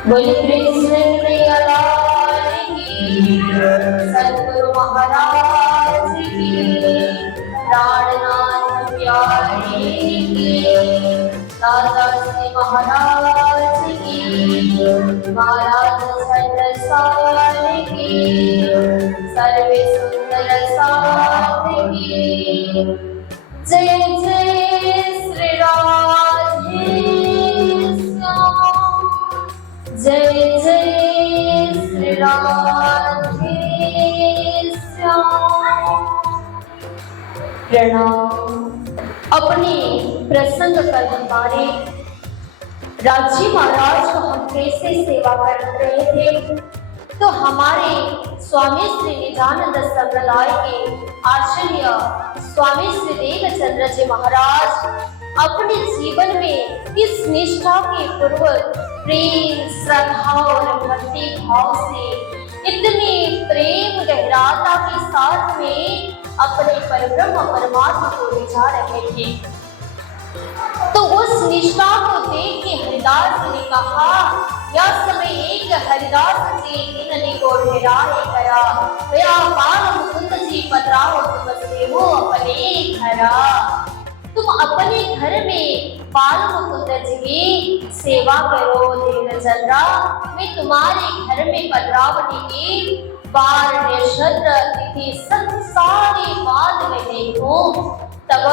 बोले कृष्ण कन्हैया लाल की, सतगुरु महाराज की, प्राणनाथ प्यारे की, दादा श्री महाराज की, महाराज छत्रसाल की, सर्वे सुंदर साथ की। जय जय श्री राधे श्याम, जय जय श्री राधे श्याम। प्रणाम। अपने प्रसंग पर हमारे राजी महाराज को हम कैसे सेवा कर रहे थे, तो हमारे स्वामी श्री निजानंद संप्रदाय के आचार्य स्वामी श्री देवचंद्र जी महाराज अपने जीवन में इस निष्ठा के पूर्वक प्रेम, श्रद्धा और भक्ति भाव से इतने प्रेम गहराता के साथ में अपने परब्रह्म परमात्मा को रिझा रहे थे। तो उस निष्ठा को देख के हरिदास ने कहा, या समय एक हरिदास जी इन्हीं को ठहराए करा, या बाल मुकुंद जी पधराओ तुम से हो अपने घरा। तुम अपने घर में बाल मुकुंद जी की सेवा करो देवचंद्रा, मैं तुम्हारे घर में पधरावने के बार नक्षत्र तिथि सब सारे बाद में देखो। तब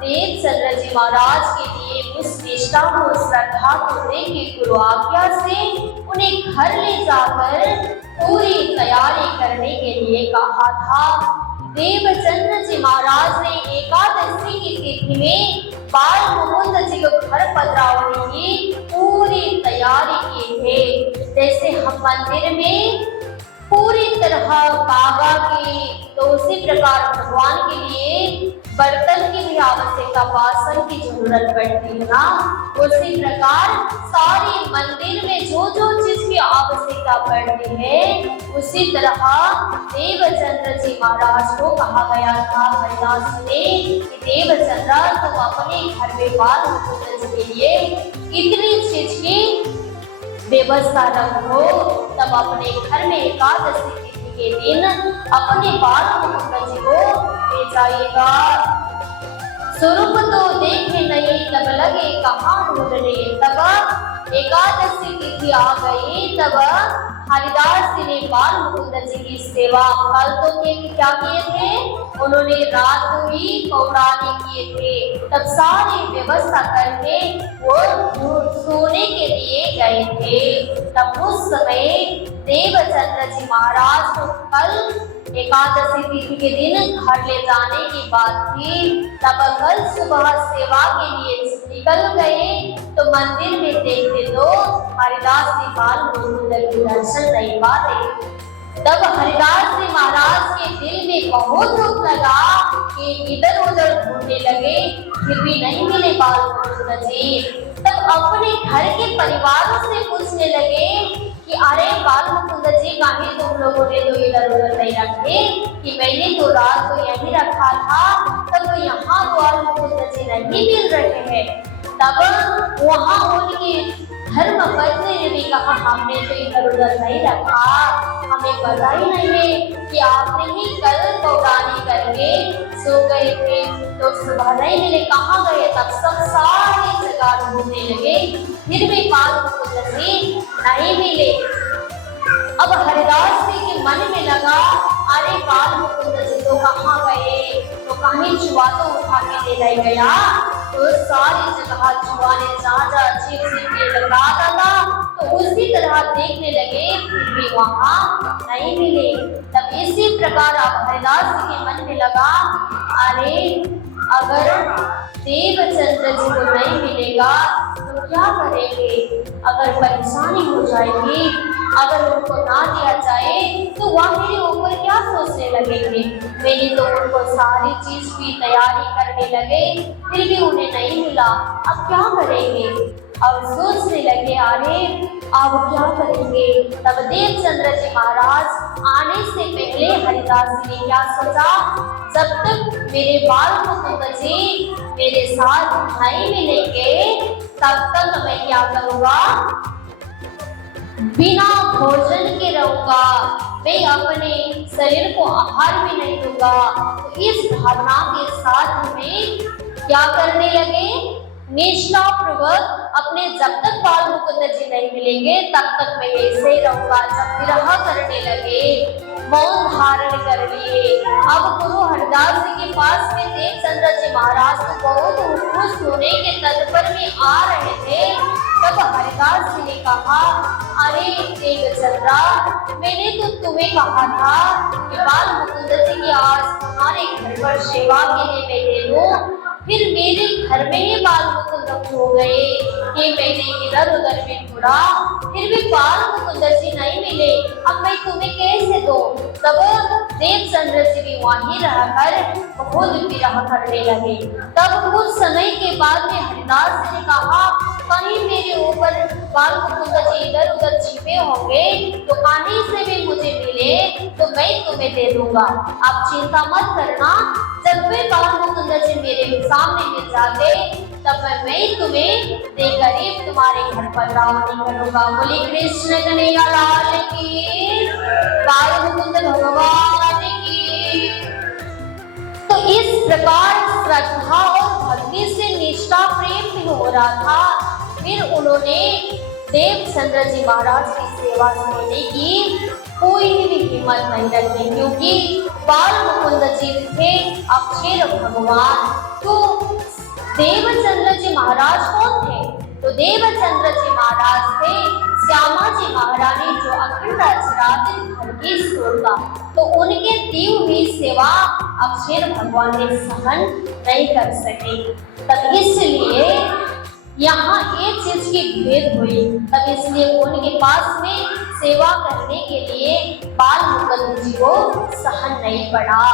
देवचंद्र जी महाराज के लिए उस निष्ठा को, श्रद्धा को देखे गुरु आज्ञा से उन्हें घर ले जाकर पूरी तैयारी करने के लिए कहा था। देवचंद्र जी महाराज ने एकादशी की तिथि में बाल मुकुंद जी को घर पधरावने की पूरी तैयारी की थे। जैसे हम मंदिर में पूरी तरह बाबा की, तो उसी प्रकार भगवान के लिए बर्तन की भी आवश्यकता, बासन की जरूरत पड़ती है ना, उसी प्रकार सारी मंदिर में जो जो चीज की आवश्यकता पड़ती है, उसी तरह देवचंद्र जी महाराज को कहा गया था हरिदास ने कि देवचंद्र तुम अपने घर में बाल मुकुंद जी के लिए इतनी चीज की व्यवस्था रखो। तब अपने घर में एकादशी तिथि के दिन अपने बाल मुकुंद जी को ले जाइएगा। स्वरूप तो देखे नहीं तब लगे कहाँ ढूंढने, तब एकादशी तिथि आ गई। तब हरिदास जी ने बाल मुकुंद जी की सेवा कल तो क्या किए थे, उन्होंने रात को ही पौराणी किए थे। तब सारी व्यवस्था करके वो सोने के लिए गए थे। तब उस समय देवचंद्र जी महाराज को कल एकादशी तिथि के दिन घर ले जाने की बात थी। तब कल सुबह सेवा के लिए निकल गए तो मंदिर में देखते तो हरिदास जी बाल मुकुंद के दर्शन नहीं पाते। तब हरिदास जी महाराज के दिल में बहुत दुख लगा कि इधर उधर ढूंढने लगे, फिर भी नहीं मिले बाल मुकुंद जी। तब अपने घर के परिवारों से पूछने लगे कि अरे बाल मुकुंद जी कहाँ तुम लोगों ने तो इधर उधर नहीं रखे, कि मैंने तो रात को यहीं रखा था, तब तो यहाँ बाल मुकुंद जी नहीं मिल रहे हैं। तब वहाँ उनकी धर्म पत्नी ने भी कहा हमने तो इधर उधर नहीं रखा, हमें पता ही नहीं है कि आपने ही कल पौराणी करके सो गए थे, तो सुबह नहीं मिले, कहाँ गए। तब सब सारी जगह ढूंढने लगे, फिर भी बाल मुकुंद जी नहीं मिले। अब हरिदास जी के मन में लगा अरे बाल मुकुंद जी तो कहाँ गए, तो कहीं चुहा तो उठा के ले गया। तो सारी जगह चुहा ने जहाँ चीख लगा था, तो उसी तरह देखने लगे, फिर भी वहाँ नहीं मिले। तब इसी प्रकार अब हरिदास जी के मन में लगा अरे अगर देवचंद्र जी को नहीं मिलेगा तो क्या करेंगे, अगर परेशानी हो जाएगी, अगर उनको ना दिया जाए तो वह मेरे ऊपर क्या सोचने लगेंगे। मैंने तो उनको सारी चीज की तैयारी करने लगे, फिर भी उन्हें नहीं मिला, अब क्या करेंगे। अब सोचने लगे अरे अब क्या करेंगे। तब देवचंद्र जी महाराज आने से पहले हरिदास जी ने क्या सोचा, जब तक मेरे बाल मुकुंद जी मेरे साथ नहीं मिलेंगे तब तक मैं क्या करूँगा, बिना भोजन के रहूंगा, मैं अपने शरीर को आहार भी नहीं दूंगा। तो इस भावना के साथ में क्या करने लगे, निष्ठा पूर्वक अपने जब तक बाल मुकुंद जी नहीं मिलेंगे तब तक मैं ऐसे ही रहूंगा। जब विरह करने लगे, मौन धारण कर लिए। अब गुरु हरिदास जी के पास में देवचंद्र जी महाराज को बहुत खुश होने के तत्पर में आ रहे थे। तब हरिदास जी ने कहा, अरे देवचंद्रा, मैंने तो तुम्हें कहा था कि बाल मुकुंद जी की आज तुम्हारे घर पर सेवा के लिए मैं दे दूं, फिर मेरे घर में ही बाल मुकुंद हो गए। ये मैंने इधर उधर में ढूंढा, फिर भी बाल मुकुंद जी नहीं मिले, अब मैं तुम्हें कैसे दूं? तब देवचंद्र जी भी वहीं रहकर बहुत विरह करने लगे। तब कुछ समय के बाद में हरिदास जी ने कहा, कहीं मेरे ऊपर बाल मुकुंद जी इधर उधर छिपे होंगे तो कहीं से भी मुझे मिले तो मैं तुम्हें दे दूंगा, आप चिंता मत करना। जब भी बाल मुकुंद जी मेरे सामने मिल जाते तब मैं तुम्हें देकर ही तुम्हारे घर पर रावणी करूंगा। बोली कृष्ण कन्हैया लाल की, बाल मुकुंद भगवान की। तो इस प्रकार श्रद्धा और भक्ति से निष्ठा प्रेम भी हो रहा था। फिर उन्होंने देवचंद्र जी महाराज की सेवा करने की कोई भी हिम्मत नहीं रखी, क्योंकि बाल मुकुंद जी थे अक्षर भगवान। तो देवचंद्र जी महाराज कौन थे? तो देवचंद्र जी महाराज थे श्यामा जी महारानी, जो अखंड अचराचर घर की स्रोता। तो उनके दी हुई सेवा अक्षर भगवान ने सहन नहीं कर सके। तब इसलिए यहाँ एक चीज की भेद हुई, तब इसलिए उनके पास में सेवा करने के लिए बाल मुकुंद जी को सहन नहीं पड़ा।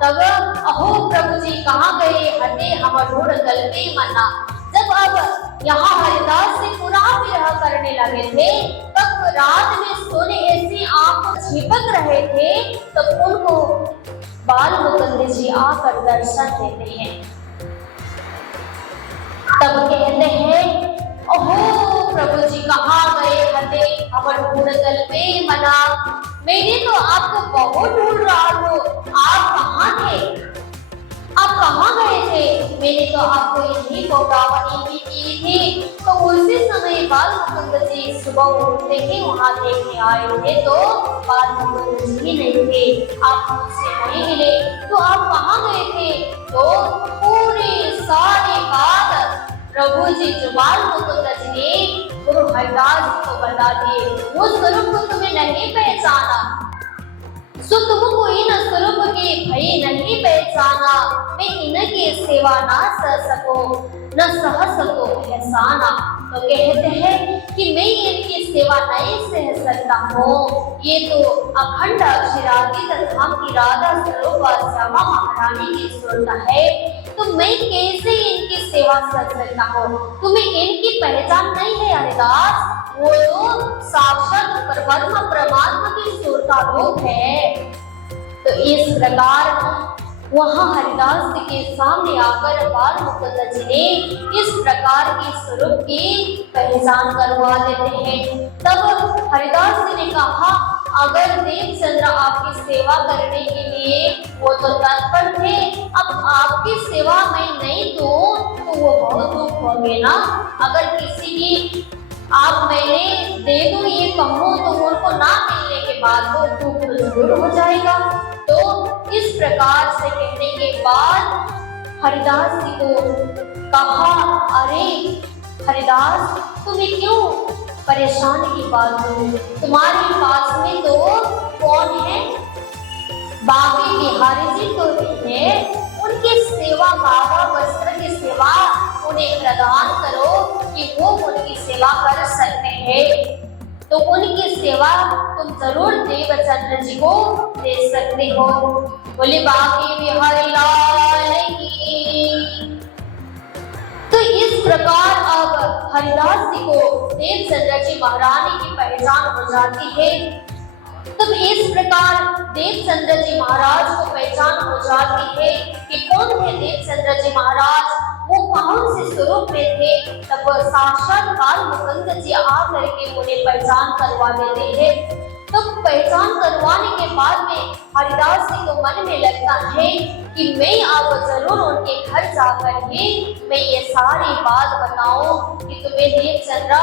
तब अहो प्रभु जी कहाँ गए हटे हम ढूंढ गलते मना। जब अब यहाँ हरिदास से पुनः विरह करने लगे थे, तब रात में सोने ऐसी आंख झिपक रहे थे, तब उनको बाल मुकुंद जी आकर दर्शन देते हैं। तब कहते हैं, ओहो प्रभु जी कहाँ गए हटे हम ढूंढ गलते मना। मैंने तो आपको बहुत ढूंढ रहा हूँ, आप कहाँ थे, आप कहाँ गए थे? मैंने तो आपको यही गोदावरी भी की थी। तो उसी समय बाल मुकुंद जी सुबह उठते ही वहाँ देखने आए थे, तो बाल मुकुंद जी नहीं थे, आप मुझसे नहीं मिले। तो आप कहाँ गए थे? तो पूरे सारे बात प्रभु जी जो बाल मुकुंद जी ने गुरु हरिदास जी को बता दिए। उस स्वरूप को तुम्हें नहीं पहचाना, सो तुमको इन स्वरूप के भय नहीं पहचाना, मैं इनके सेवा ना सह सको एहसाना। तो कहते हैं कि मैं इनकी सेवा नहीं सह सकता हूँ, ये तो अखंड अक्षरातीत धाम की राधा स्वरूप श्यामा महारानी की स्वरूप है, तो मैं कैसे इनकी सेवा कर सकता हूँ? तुम्हें इनकी पहचान नहीं है हरिदास? वो तो साक्षात परब्रह्म परमात्मा की स्वरूपा रूप है। तो इस प्रकार वहाँ हरिदास जी के सामने आकर बाल मुकुंद जी ने इस प्रकार के स्वरूप की पहचान करवा देते हैं। तब हरिदास जी ने कहा, अगर देवचंद्र आपकी सेवा करने के लिए वो तो तत्पर थे, अब आपकी सेवा मैं नहीं दूं तो वो बहुत दुख होंगे ना। अगर किसी की आप मैंने दे दूं ये कहूँ तो उनको ना मिलने के बाद वो दुख जरूर हो जाएगा। तो इस प्रकार से कहने के बाद हरिदास जी को कहा, अरे हरिदास तुम्हें क्यों परेशान की बात हो, तुम्हारे पास में तो कौन है? बाकी बिहारी जी तो नहीं है, उनकी सेवा बाबा वस्त्र की सेवा उन्हें प्रदान करो कि वो उनकी सेवा कर सकते हैं। तो उनकी सेवा तुम जरूर देवचंद्र जी को दे सकते हो। बोले बाकी बिहारी लाल की। तो इस प्रकार अब हरिदास जी को देवचंद्र जी महारानी की पहचान हो जाती है। तब इस प्रकार देवचंद्र जी महाराज को पहचान हो जाती है कि कौन थे देवचंद्र जी महाराज। वो कौन से स्वरूप में थे, तब वह साक्षात बाल मुकुंद जी आकर के उन्हें पहचान करवा देते हैं। तो पहचान करवाने के बाद में हरिदास जी को मन में लगता है कि मैं अब जरूर उनके घर जाकर के मैं ये सारी बात बताऊं कि तुम्हें देवचंद्रा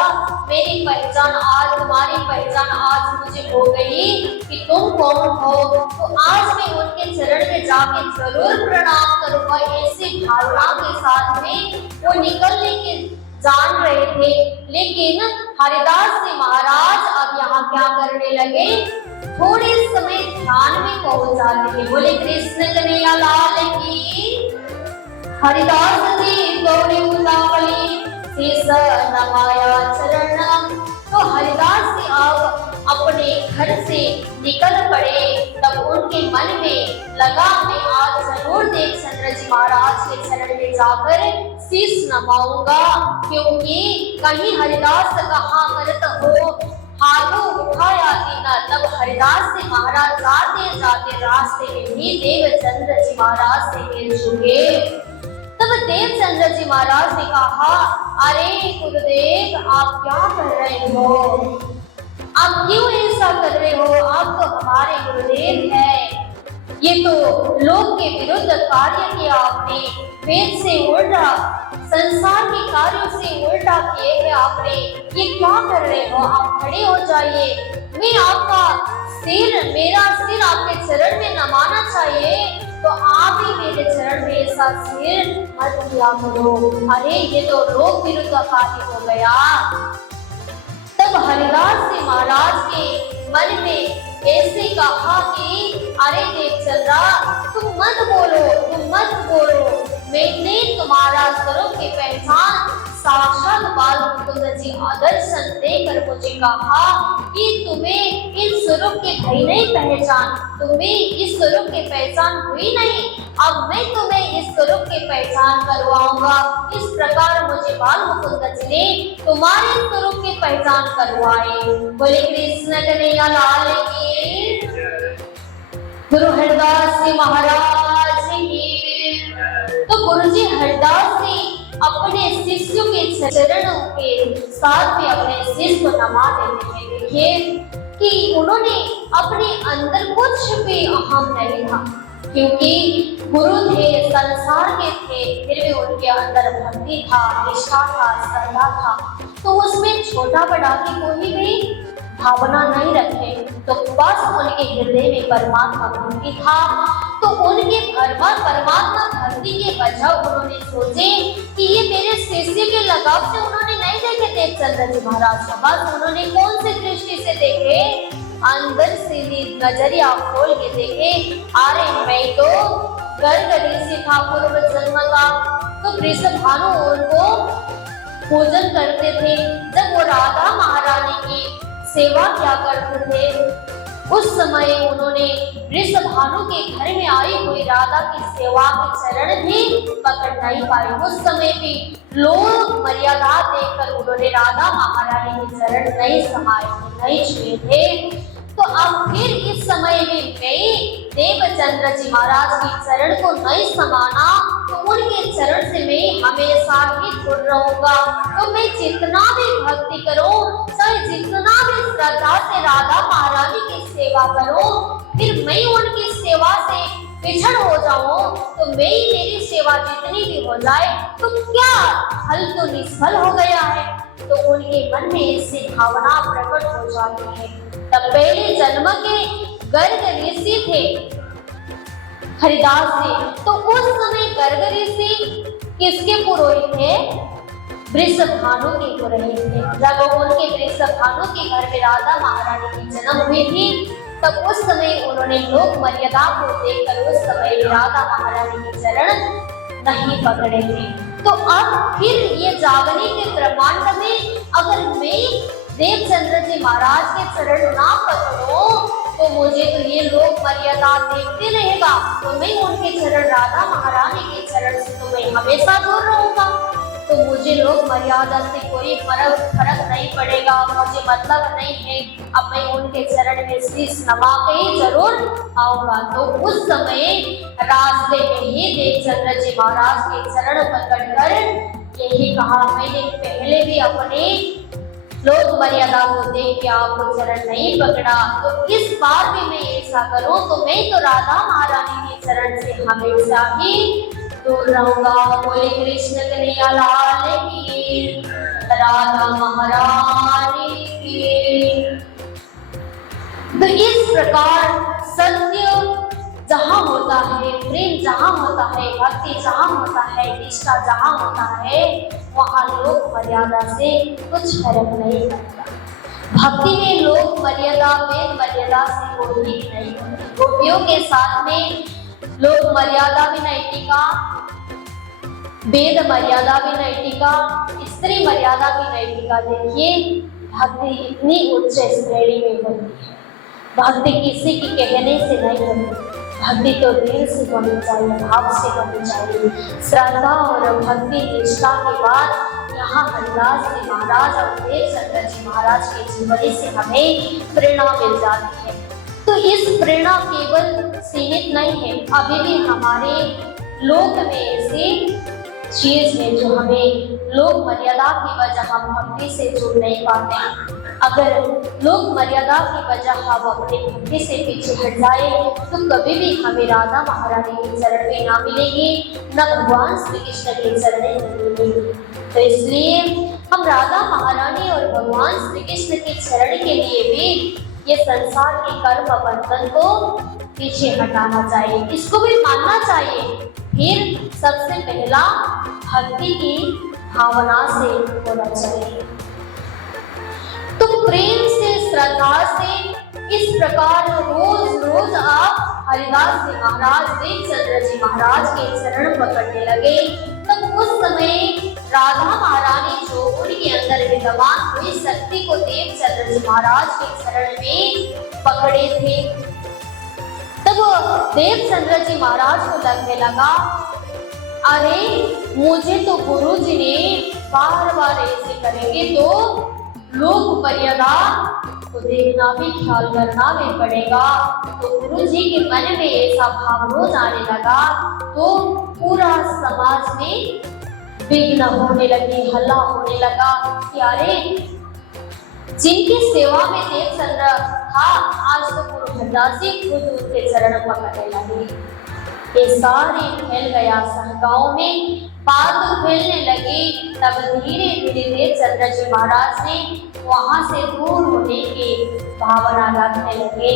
मेरी पहचान आज, तुम्हारी पहचान आज मुझे हो गई कि तुम कौन हो। तो आज मैं उनके चरण में जाके जरूर प्रणाम करूंगा। ऐसी भावना के साथ में वो निकलने के जान रहे थे, लेकिन हरिदास जी महाराज अब यहाँ क्या करने लगे, थोड़े समय ध्यान में पहुंच जाते थे। बोले कृष्ण कन्हैया लाल की। हरिदास जी गौरी उतावली शीश नवाया चरण। तो हरिदास जी अब अपने घर से निकल पड़े। तब उनके मन में लगा मैं आज जरूर देवचंद्र जी महाराज के चरण में जाकर शीश नवाऊंगा, क्योंकि कहीं हरिदास कहाँ करत हो हाथों उठाया दीना। तब हरिदास जी महाराज जाते जाते रास्ते में ही देवचंद्र जी महाराज से मिल चुके। तब देवचंद्र जी महाराज ने कहा, अरे गुरुदेव आप क्या कर रहे हो, आप क्यों ऐसा कर रहे हो, आप तो हमारे गुरुदेव हैं। ये तो लोक के विरुद्ध कार्य किया आपने, वेद से उल्टा, संसार के कार्यों से उल्टा किए हैं आपने। ये क्या कर रहे हो, आप खड़े हो जाइए। मैं आपका सिर, मेरा सिर आपके चरण में नमाना चाहिए, तो आप ही मेरे चरण में ऐसा सिर मत किया करो। अरे ये तो लोक विरुद्ध कार्य हो गया। तब हरिदास जी महाराज के मन में ऐसे कहा कि अरे देवचंद्रा तुम मत बोलो, मैंने तुम्हारा स्वरूप की पहचान साक्षात बाल मुकुंद जी दर्शन देकर मुझे कहा कि तुम्हें इस स्वरूप के भई नहीं पहचान, तुम्हें इस स्वरूप की पहचान हुई नहीं, अब मैं तुम्हें इस स्वरूप की पहचान करवाऊंगा। इस प्रकार मुझे बाल मुकुंद जी ने तुम्हारे स्वरूप की पहचान करवाई। बोले कृष्ण कन्हैया लाल की। गुरु हरिदास जी महाराज की। तो गुरु जी हरिदास जी अपने शिष्यों के चरणों के साथ में अपने शिष्य को नमा देते हैं। देखिए कि उन्होंने अपने अंदर कुछ भी अहम नहीं था, क्योंकि गुरु थे, संसार के थे, फिर भी उनके अंदर भक्ति था, निष्ठा था, श्रद्धा था। तो उसमें छोटा बड़ा की कोई भी भावना नहीं रखे, तो बस उनके हृदय में परमात्मा भक्ति था। तो उनके परमात्मा भक्ति के वजह उन्होंने सोचे कि ये मेरे शिष्य के लगाव से उन्होंने नहीं देखे देवचंद्र जी महाराज का, बस उन्होंने कौन सी दृष्टि से देखे, अंदर से नजरिया खोल के देखे। अरे मैं तो गर्ग ऋषि था पूर्व जन्म का। तो वृषभानु उनको पूजन करते थे। जब वो राधा महारानी की सेवा क्या करते थे, उस समय उन्होंने वृषभानु के घर में आई हुई राधा की सेवा के चरण भी पकड़ नहीं पाई। उस समय भी लोग मर्यादा देखकर उन्होंने राधा महारानी के चरण नहीं समाये, नहीं छुए थे। तो अब फिर इस समय में मैं देवचंद्र जी महाराज के चरण को नहीं समाना, तो उनके चरण से मैं हमेशा ही जुड़ रहूंगा। तो मैं जितना भी भक्ति करूं, चाहे जितना भी श्रद्धा से राधा महारानी की सेवा करूं, फिर मैं उनकी सेवा से पिछड़ हो जाऊं, तो मेरी सेवा जितनी भी हो जाए तो क्या, फल तो निष्फल हो गया है। तो उनके मन में ऐसी भावना प्रकट हो जाती है। तब पहले जन्म के गर्ग ऋषि थे हरिदास जी। तो उस समय गर्ग ऋषि किसके पुरोहित थे, वृषभानु के पुरोहित थे। जब उनके वृषभानु के घर में राधा महारानी की जन्म हुई थी, तब उस समय उन्होंने लोक मर्यादा को देखकर उस समय राधा महारानी के चरण नहीं पकड़े थे। तो अब फिर ये जागने के ब्रह्मांड में अगर मैं देवचंद्र जी महाराज के चरण ना पकड़ो, तो मुझे तो ये लोक मर्यादा देखते रहेगा। तो मैं उनके चरण, राधा महारानी के चरण से तो मैं हमेशा दूर रहूंगा। तो मुझे लोग मर्यादा से कोई फर्क नहीं पड़ेगा, मुझे मतलब नहीं है, अब मैं उनके चरण में शीश नवा के ही जरूर आऊंगा। तो उस समय रास्ते में ही देवचंद्र जी महाराज के चरण पकड़कर यही कहा, मैंने पहले भी अपने लोक मर्यादा को देख के आपको चरण नहीं पकड़ा, तो इस बार भी मैं ऐसा करूं तो मैं तो राधा महारानी के चरण से हमेशा ही दूर रहूंगा। बोले कृष्ण कन्हैया लाल की, राधा महारानी की। तो इस प्रकार सत्य जहाँ होता है, प्रेम जहाँ होता है, भक्ति जहाँ होता है, निष्ठा जहाँ होता है, वहाँ लोक मर्यादा से कुछ फर्क नहीं पड़ता। भक्ति में लोक मर्यादा वेद मर्यादा से कोई नहीं होती। गोपियों के साथ में लोक मर्यादा भी नहीं टिका, वेद मर्यादा भी नहीं टिका, स्त्री मर्यादा भी नहीं टिका। देखिए भक्ति इतनी उच्च श्रेणी में होती है, भक्ति किसी की कहने से नहीं होती, भक्ति तो दिल से होनी चाहिए, भाव से होनी चाहिए। श्रद्धा और भक्ति निष्ठा के बाद यहाँ हरिदास जी महाराज और देवचंद्र जी महाराज के जीवनी से हमें प्रेरणा मिल जाती है। तो इस प्रेरणा केवल सीमित नहीं है, अभी भी हमारे लोक में ऐसी चीज है जो हमें लोक मर्यादा की वजह हम भक्ति से जुड़ नहीं पाते। अगर लोक मर्यादा की वजह हम अपने भक्ति से पीछे हट जाए तो कभी भी हमें राधा महारानी के चरण में ना मिलेगी, न भगवान श्री कृष्ण के चरण में मिलेगी। तो इसलिए हम राधा महारानी और भगवान श्री कृष्ण के चरण के लिए भी ये संसार के कर्म बंधन को पीछे हटाना चाहिए, इसको भी मानना चाहिए। फिर सबसे पहला भक्ति की भावना से होना चाहिए। तो प्रेम से, श्रद्धा से इस प्रकार रोज रोज आप हरिदास जी महाराज, देवचंद्र जी महाराज के चरण पकड़ने लगे। तब उस समय राधा महारानी जो उनके अंदर विद्यमान हुई शक्ति को देवचंद्र जी महाराज के चरण में पकड़े थे। तब देवचंद्र जी महाराज को लगने लगा, अरे मुझे तो गुरु जी ने बार बार ऐसे करेंगे तो लोक मर्यादा को देखना भी, ख्याल करना भी पड़ेगा। तो गुरु जी के मन में ऐसा भाव रोज आने लगा तो पूरा समाज में विघ्न होने लगे, हल्ला होने लगा कि अरे जिनकी सेवा में देवचंद्र था, आज तो गुरु हरिदास जी खुद उनके चरण पकड़ने लगे। ये सारे फैल गया गांव में, बात फैलने लगी। तब धीरे धीरे देवचंद्र जी महाराज ने वहां से दूर होने की भावना रखने लगे।